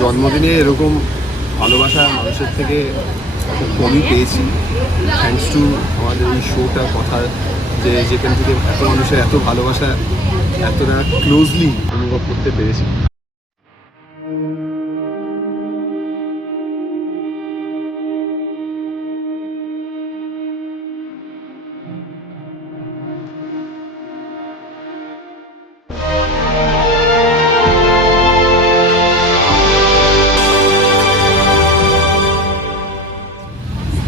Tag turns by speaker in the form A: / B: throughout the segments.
A: জন্মদিনে এরকম ভালোবাসা মানুষের থেকে কমই পেয়েছি। থ্যাংকস টু আমাদের এই শোটা কথা যে যেখান থেকে এত মানুষের এত ভালোবাসা, এতটা ক্লোজলি অনুভব করতে পেরেছি।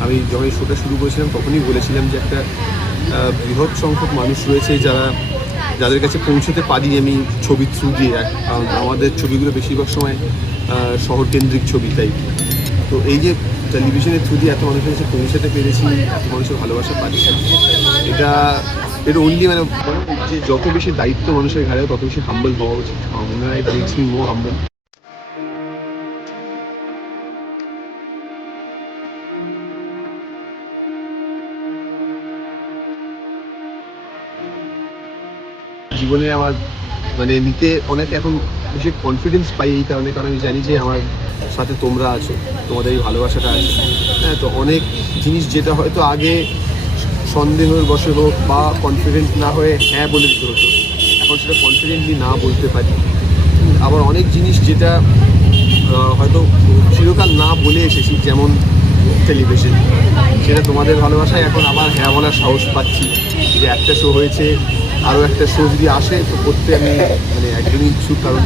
A: আমি যখন এই শোটা শুরু করেছিলাম, তখনই বলেছিলাম যে একটা বৃহৎ সংখ্যক মানুষ রয়েছে যারা, যাদের কাছে পৌঁছতে পারি আমি ছবির থ্রু দিয়ে। আমাদের ছবিগুলো বেশিরভাগ সময় শহরকেন্দ্রিক ছবি, তাই তো এই যে টেলিভিশনের থ্রু দিয়ে এত মানুষের কাছে পৌঁছাতে পেরেছি, এত মানুষের ভালোবাসা পাচ্ছি, এটা এটা অনলি মানে যে যত বেশি দায়িত্ব মানুষের ঘাড়ে, তত বেশি হাম্বল হওয়া উচিত। আমার এটা মি হাম্বল জীবনে আমার মানে নিতে অনেক এখন বেশি কনফিডেন্স পাই এই কারণে, কারণ আমি জানি যে আমার সাথে তোমরা আছো, তোমাদের এই ভালোবাসাটা আছে। হ্যাঁ তো অনেক জিনিস যেটা হয়তো আগে সন্দেহের বসে হোক বা কনফিডেন্ট না হয়ে হ্যাঁ বলে দিতে হতো, এখন সেটা কনফিডেন্টলি না বলতে পারি। আবার অনেক জিনিস যেটা হয়তো চিরকাল না বলে এসেছি, যেমন টেলিভিশন সেটা তোমাদের ভালোবাসায় এখন আবার হ্যাঁ বলার সাহস পাচ্ছি যে একটা শো হয়েছে আরও একটা শো যদি আসে, তো করতে আমি মানে একদমই ইচ্ছুক, কারণ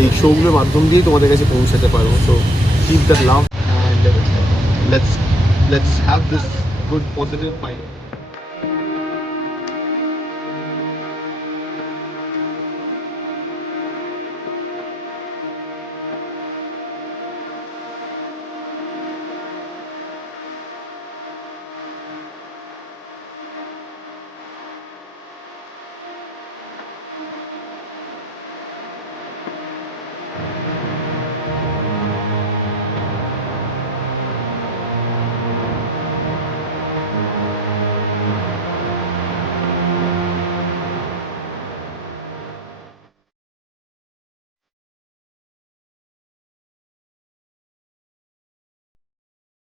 A: এই শোগুলোর মাধ্যম দিয়েই তোমাদের কাছে পৌঁছাতে পারব। So keep the love and let's let's have this good positive mind